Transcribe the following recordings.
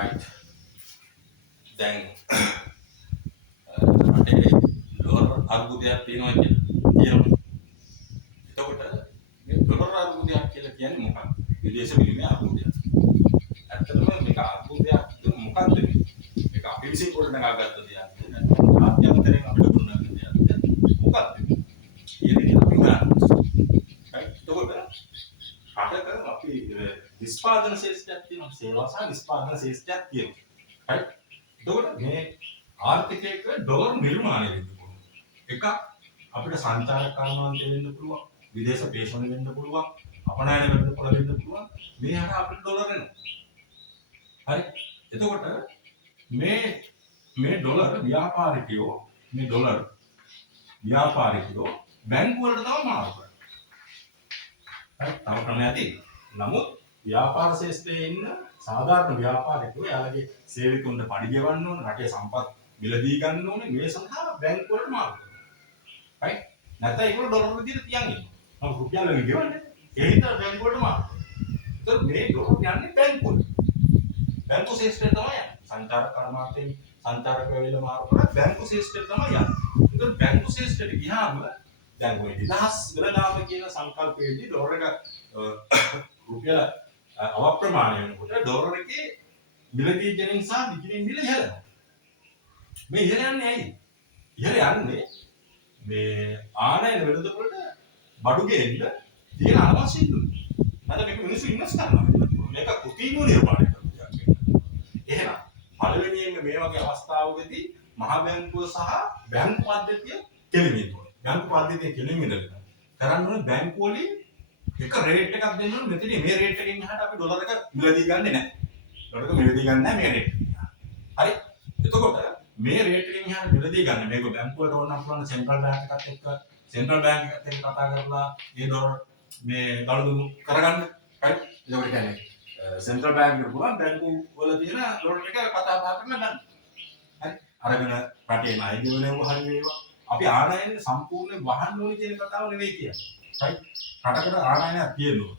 right. දැන් රටේ dollar අර්බුදයක් තියෙනවා කියනවා. එතකොට මේ ඩොලර් අර්බුදයක් කියලා කියන්නේ මොකක්ද? විදේශ විනිමය අර්බුදයක්. ඇත්තටම මේක අර්බුදයක් මොකක්ද මේ? මේක අපි විසින් ගොඩනගාගත්ත දෙයක්ද? නැත්නම් ආත්‍යන්තරයෙන් අපිට ගොඩනගන දෙයක්ද? මොකක්ද? ඊයේ අපි ගන්න. right. එතකොට රටක අපි නිෂ්පාදන ශේෂ්ඨයක් තියෙනවා. සේවා සහ නිෂ්පාදන ශේෂ්ඨයක් තියෙනවා. right. එතකොට මේ ආර්ථිකයක ඩොලර් නිර්මාණය වෙන්න පුළුවන්. එකක් අපිට සංචාරක කර්මාන්තය වෙන්න පුළුවන්, විදේශ පේෂණ වෙන්න පුළුවන්, අපනයන වෙන්න පුළුවන්. මේ හර අපිට ඩොලර් එනවා. හරි. එතකොට මේ ඩොලර් ව්‍යාපාරිකයෝ බැංකු වලට තව මාරු කරනවා. හරි. තව ක්‍රමයක් තියෙනවා. නමුත් ව්‍යාපාර ශාස්ත්‍රයේ ඉන්න සාධාරණ ව්‍යාපාරිකයෝ යාලගේ සේවකුන්ට පඩි ගෙවන්න ඕන, රටේ සම්පත් මිලදී ගන්න ඕනේ, මේ සඳහා බැංකු වලට මාරු කරනවා. right. නැත්නම් ඒගොල්ලෝ ඩොලර් විදිහට තියන් ඉන්නවා. නමුත් රුපියල් වලින් ගෙවන්නේ. ඒ හින්දා බැංකු වලට මාරු කරනවා. ඒතර මේ ඩොලර් යන්නේ බැංකු වලට. බැංකු ශාස්ත්‍රය තමයි යන්නේ. සංචාරක කර්මාන්තයෙන් සංචාරක වෙලෙ මාරු කරලා බැංකු ශාස්ත්‍රය තමයි යන්නේ. ඒතර බැංකු ශාස්ත්‍රයට ගියාම දැන් ඔය 2000 ගණනාව කියන සංකල්පයේදී ඩොලර් එක රුපියල් අවප්‍රමාණය වෙනකොට ඩොලර් එකේ මිලදී ගැනීම සහ විකිණීම මිල ඉහළනවා. මේ ඉහළ යන්නේ ඇයි? ඉහළ යන්නේ මේ ආනයන වෙළඳපොළට බඩු ගේන්න තියෙන අවශ්‍ය ඉන්නු. නැත්නම් මේක මිනිස්සු ඉන්වෙස්ට් කරනවා. මේක කෘතිම නිර්මාණය කරනවා. එහෙනම් පළවෙනියෙන්ම මේ වගේ අවස්ථාවකදී මහ බැංකුව සහ බැංකු පද්ධතිය කෙලිමින් ඕනේ. බැංකු පද්ධතිය කෙලිමින් ඉඳලා කරන්න ඕනේ බැංකුව වලින් එක රේට් එකක් දෙන්න ඕනේ. මෙතන මේ රේට් එකෙන් එහාට අපි ඩොලර් එක මිලදී ගන්නෙ නැහැ. ඩොලර් එක මිලදී ගන්න නැහැ මේ රේට් එකෙන්. හරි. එතකොට මේ රේට් එකෙන් එහාට මිලදී ගන්න මේක බැංකුවට ඕන නම් පුළුවන් සෙන්ට්‍රල් බැංක් එකත් එක්ක කතා කරලා මේ ඩොලර් මේ ගනුදෙනු කරගන්න. right. ඒකට කියන්නේ සෙන්ට්‍රල් බැංක් එකට පුළුවන් බැංකු වල තියෙන ඩොලර් එක කතා බහ කරලා ගන්න. හරි. අරගෙන රටේ ණය ගෙවනව හරි වේවා. අපි ආනයන සම්පූර්ණ වහන්න ඕනේ කියන කතාව නෙවෙයි කියන්නේ. right. රටකට ආනයනයක් තියෙනවා.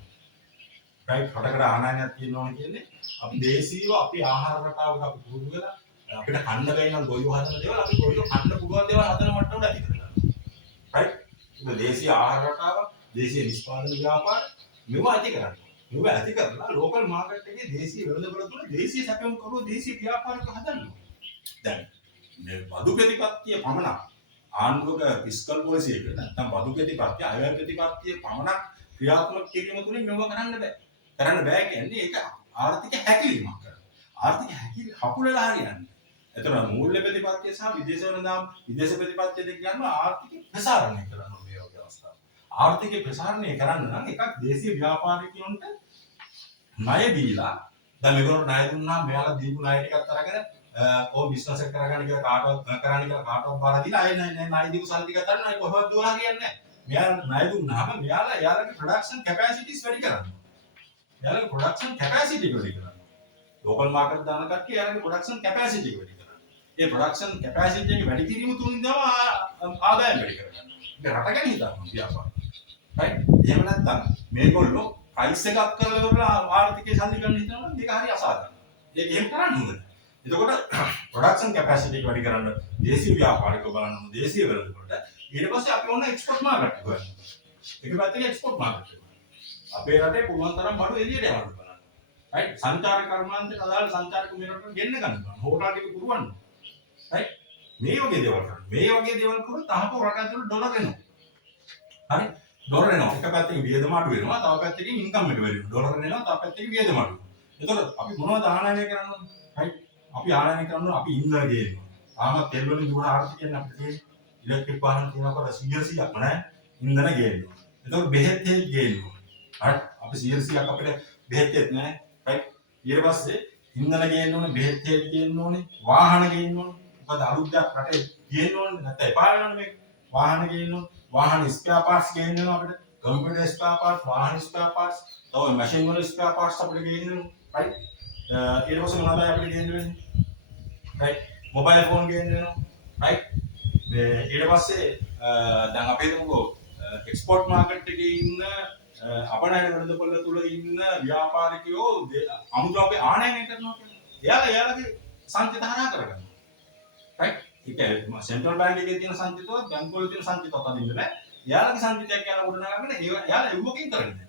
right. රටකට ආනයනයක් තියෙනවා කියන්නේ අපි දේශීයව අපි ආහාර රටාවක අපි පුරුදු වෙලා අපිට කන්න බැරි නම් ගොවියෝ හදන දේවල් අපි ගොවියෝ කන්න පුළුවන් දේවල් හදන මට්ටමට ඇති කරගන්නවා. right. ඒක දේශීය ආහාර රටාව, දේශීය නිෂ්පාදන ව්‍යාපාර මේවා ඇති කරගන්නවා. මේවා ඇති කරලා ලෝකල් මාකට් එකේ දේශීය වෙළඳපොළ තුල දේශීය සැපයුම් කරුවෝ දේශීය ව්‍යාපාරික හදනවා. දැන් මේ බදු ප්‍රතිපත්තිය පමණක් ආණ්ඩුවක ෆිස්කල් පොලිසි එක නැත්නම් බදු ප්‍රතිපත්තිය අයවැය ප්‍රතිපත්තිය පමණක් ක්‍රියාත්මක කිරීම තුලින් මේවා කරන්න බෑ. කරන්න බෑ කියන්නේ ඒක ආර්ථික හැකිලීමක් කරනවා. ආර්ථික හැකිලි හකුලලා හරියන්නේ. එතන මූල්‍ය ප්‍රතිපත්තිය සහ විදේශ වෙනදාම් විදේශ ප්‍රතිපත්තිය දෙක ගන්නවා ආර්ථික ප්‍රසාරණය කරන්න මේ වගේ අවස්ථාවක්. ආර්ථික ප්‍රසාරණය කරන්න නම් එකක් දේශීය ව්‍යාපාරිකයන්ට ණය දීලා දැන් මේගොල්ලෝ ණය දුන්නා මෙයාලා දීපු ණය ටිකත් අරගෙන ඕ බිස්නස් එක කරගන්න කියලා කාටවත් කරන්න කියලා කාටවත් බාර දීලා ආයෙ ණය දීපු සල්ලි ටික ගන්න ණය කොහොමද දුවලා කියන්නේ නැහැ. මෙයාලා ණය දුන්නාම මෙයාලා එයාලගේ ප්‍රොඩක්ෂන් කැපැසිටිස් වැඩි කරනවා. එයාලගේ ප්‍රොඩක්ෂන් කැපැසිටි වැඩි කරනවා. ලෝකල් මාකට් දාන කට්ටිය එයාලගේ ප්‍රොඩක්ෂන් කැපැසිටි වැඩි කරනවා. ඒ ප්‍රොඩක්ෂන් කැපැසිටි එක වැඩි කිරීම තුලින් තමයි ආදායම වැඩි කරගන්නේ. ඒක රට ගැන හිතන්න ව්‍යාපාරය. right. එහෙම නැත්නම් මේගොල්ලෝ ප්‍රයිස් එකක් කරලා ඉවරලා ආර්ථිකය සල්ලි ගන්න හිතනවා මේක හරි අසාධාරණයි. ඒක එහෙම කරන්න ඕනේ. එතකොට ප්‍රොඩක්ෂන් කැපැසිටි එක වැඩි කරන්න දේශීය ව්‍යාපාරිකව බලන්න ඕනේ දේශීය වෙළඳපොළට. ඊට පස්සේ අපි ඕන එක්ස්පෝර්ට් මාකට් එක ගන්නවා. ඒක පැත්තේ එක්ස්පෝර්ට් මාකට් එක. අපේ රටේ පුළුවන් තරම් බඩු එළියට යවන්න බලන්න. right. සංචාරක කර්මාන්තයට අදාළ සංචාරක මෙරට ගෙන්න ගන්න බලන්න. හෝටල් ටික පුරවන්න. right. මේ වගේ දේවල් කරන්න. මේ වගේ දේවල් කරොත් අහපු රට ඇතුළේ ඩොලර් එනවා. හරි. ඩොලර් එනවා. එක පැත්තකින් වියදම අඩු වෙනවා. තව පැත්තකින් ඉන්කම් එක වැඩි වෙනවා. ඩොලර් එනවා. තව පැත්තකින් වියදම අඩු වෙනවා. එතකොට අපි මොනවද ආනයනය කරන්න ඕනේ? right. අපි ආනයනය කරනවා අපි ඉන්ධන ගේනවා. තාමත් තෙල් වලින් දුවන ආර්ථිකයෙන් අපිට තියෙන ඉලෙක්ට්‍රික් වාහන තියෙනකොට 100ක් නැහැ ඉන්ධන ගේනවා. එතකොට බෙහෙත් ගේනවා. හරි. අපි 100ක් අපිට බෙහෙත් නැහැ. right. ඊට පස්සේ ඉන්ධන ගේන්න ඕනේ, බෙහෙත් ගේන්න ඕනේ, වාහන ගේන්න ඕනේ. මොකද අලුත් දෙයක් රටේ ගේන්න ඕනේ නැත්නම් එපා වෙනවනේ මේක. වාහන ගේන්න ඕනේ. වාහන ස්පෙයා පාර්ට්ස් ගේන්න ඕනේ අපිට. කම්පියුටර් ස්පෙයා පාර්ට්ස්, වාහන ස්පෙයා පාර්ට්ස්, තව මැෂින් වල ස්පෙයා පාර්ට්ස් අපිට ගේන්න ඕනේ. right. ඊට පස්සේ මොනවද අපිට ගේන්න වෙන්නේ? right. මොබයිල් ෆෝන් ගේන්න වෙනවා. right. ඊට පස්සේ දැන් අපි හිතමුකෝ එක්ස්පෝර්ට් මාකට් එකේ ඉන්න අපනයන වෙළඳපොළ තුල ඉන්න ව්‍යාපාරිකයෝ අමුද්‍රව්‍ය ආනයනය කරනවා කියන්නේ. එයාලගේ සංචිත හරහා කරගන්න. right? ඒක සෙන්ට්‍රල් බැංක් එකේ තියෙන සංචිතවත් බැංකුවල තියෙන සංචිතවත් අදින්න බෑ. එයාලගේ සංචිතයක් කියලා ගොඩනගාගෙන එයාලා එව්වකින් කරන්නේ.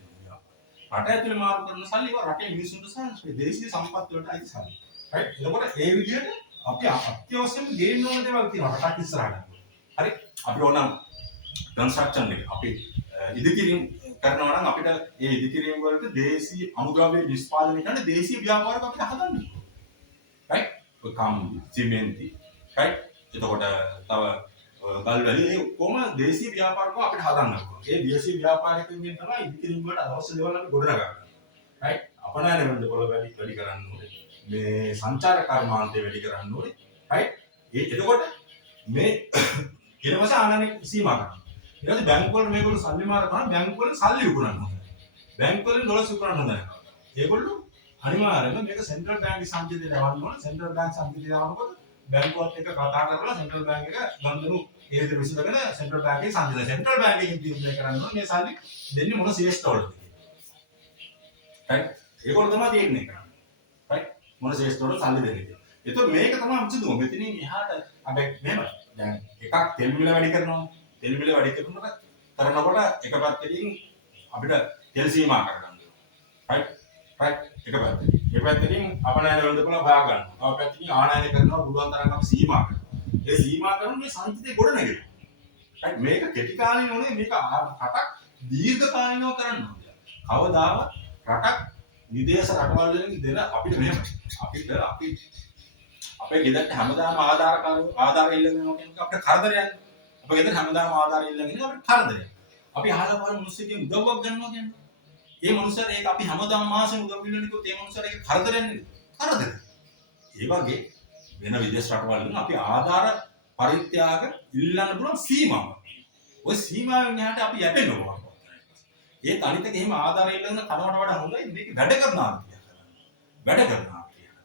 රට ඇතුලේ මාරු කරන සල්ලි ඒවා රටේ මිනිස්සුන්ට සහ දේශීය සම්පත් වලට අයිති සල්ලි. right? එතකොට ඒ විදිහට අපි අත්‍යවශ්‍යම ගේන්න ඕන දේවල් තියෙනවා රටක් ඉස්සරහට. හරි? අපි ඕනම් කන්ස්ට්‍රක්ෂන් එක අපි ඉදිකිරීම කරනවා නම් අපිට ඒ ඉදිකිරීම වලට දේශීය අමුද්‍රව්‍ය නිෂ්පාදනය කරන දේශීය ව්‍යාපාරක අපිට හදන්න ඕනේ. right? ඔය කම්බි, සිමෙන්ති, right? එතකොට තව ගල් වැලි ඒ ඔක්කොම දේශීය ව්‍යාපාරක අපිට හදන්න ඕනේ. ඒ දේශීය ව්‍යාපාරිකයෙන් තමයි ඉදිකිරීම වලට අවශ්‍ය දේවල් අපි ගොඩනගන්නේ. right? අපනයන වෙන්න පොළ වැඩි කරන්න ඕනේ. මේ සංචාර කර්මාන්තය වැඩි කරන්න ඕනේ. right? එතකොට මේ ඊට පස්සේ ආනයන සීමා කරනවා. ඊට පස්සේ බැංකු වල මේගොල්ලෝ සල්ලි මාර කරනවා. බැංකු වලින් සල්ලි විකුණන්න ඕනේ. බැංකු වලින් ඩොලර් විකුණන්න හොඳ නැහැ. ඒගොල්ලෝ අනිවාර්යයෙන්ම මේක සෙන්ට්‍රල් බැංක් සංචිතයට යවන්න ඕනේ. සෙන්ට්‍රල් බැංක් සංචිතය යවනකොට බැංකුවත් එක්ක කතා කරලා සෙන්ට්‍රල් බැංක් එක ගන්දනු ඒ විදිහට විසඳගෙන සෙන්ට්‍රල් බැංක් එකේ සංචිතය සෙන්ට්‍රල් බැංක් එකෙන් තීරණය කරන්න ඕනේ මේ සල්ලි දෙන්නේ මොන ශ්‍රේෂ්ඨ වලද කියලා. right? ඒගොල්ලෝ තමයි තීරණය කරන්නේ. right? මොන ශ්‍රේෂ්ඨ වලද සල්ලි දෙන්නේ කියලා. එතකොට මේක තමයි විසඳුම. මෙතනින් එහාට අපි මෙහෙම දැන් එකක් තෙල් මිල වැඩි කරනවා. තෙල් මිල වැඩි කරනකොට එක පැත්තකින් අපිට තෙල් සීමා කරගන්න ඕනේ. right? right? එක පැත්තකින්. ඒ පැත්තකින් අපනයන වෙළඳපොළ හොයා ගන්නවා. තව පැත්තකින් ආනයන කරනවා පුළුවන් තරම් අපි සීමා කරනවා. ඒ සීමා කරන මේ සංචිතේ ගොඩ නැගෙනවා. right? මේක කෙටි කාලින නෙවෙයි මේක රටක් දීර්ඝ කාලිනව කරන්න ඕනේ. කවදාවත් රටක් විදේශ රටවල් වලින් දෙන අපිට මෙහෙම අපේ ගෙදරට හැමදාම ආධාර ඉල්ලගෙන යනවා කියන එක අපිට කරදරයක්. අපේ ගෙදර හැමදාම ආධාර ඉල්ලගෙන ඉන්නේ අපිට කරදරයක්. අපි අහලා බලන මිනිස්සුකින් උදව්වක් ගන්නවා කියන්නේ. ඒ මනුස්සයාට ඒක අපි හැමදාම මාසෙම උදව් ඉල්ලන්නේ කිව්වොත් ඒ මනුස්සයාට ඒක කරදරයක් නෙවෙයි. කරදරයක්. ඒ වගේ වෙන විදේශ රටවල් වලින් අපි ආධාර පරිත්‍යාග ඉල්ලන්න පුළුවන් සීමාවක්. ওই සීමාවෙන් එහාට අපි යැපෙන්න ඕන. ඒ තනිත ගෙහිම ආධාර ඉල්ලන කනවට වඩා හොඳයි මේක වැඩ කරනවා කියලා. වැඩ කරනවා කියලා.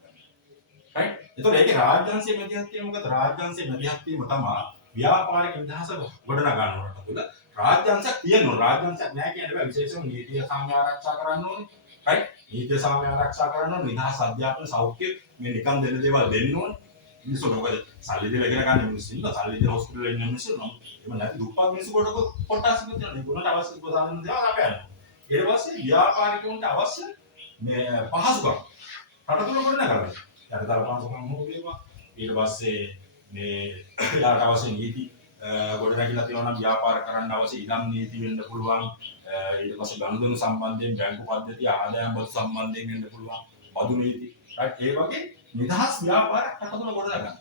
right? එතකොට ඒකේ රාජ්‍යංශයේ මැදිහත් වීම මොකද? රාජ්‍යංශයේ මැදිහත් වීම තමයි ව්‍යාපාරික නිදහස ගොඩනගා ගන්නවට තුළ රාජ්‍යංශයක් තියෙනවා. රාජ්‍යංශයක් නැහැ කියන එක විශේෂම නීතිය සාමය ආරක්ෂා කරන්න ඕනේ. right? නීතිය සාමය ආරක්ෂා කරන්න ඕනේ. නිදහස් අධ්‍යාපන සෞඛ්‍ය මේ නිකන් දෙන දේවල් දෙන්න ඕනේ. මිනිස්සුන්ට මොකද සල්ලි දීලා ඉගෙන ගන්න මිනිස්සු ඉන්නවා. සල්ලි දීලා හොස්පිටල් එකේ ඉන්න මිනිස්සු නම් එහෙම නැති දුප්පත් මිනිස්සු කොටස් තියෙනවා. ඒගොල්ලන්ට අවශ්‍ය ප්‍රසාදන දේවල් අපේ යනවා. ඊට පස්සේ ව්‍යාපාරිකවන්ට අවශ්‍ය මේ පහසුකම් රට තුල ගොඩනගනවා. යටතල පහසුකම් හොය වේවා. ඊට පස්සේ මේ යාට අවශ්‍ය නීති ගොඩනැගිලා තියෙනවා නම් ව්‍යාපාර කරන්න අවශ්‍ය ඉදම් නීති වෙන්න පුළුවන්. ඊට පස්සේ ගනුදෙනු සම්බන්ධයෙන් බැංකු පද්ධතිය ආදායම් බදු සම්බන්ධයෙන් වෙන්න පුළුවන්. බදු නීති. right? ඒ වගේ නිදහස් ව්‍යාපාරයක් රට තුල ගොඩනගන්න.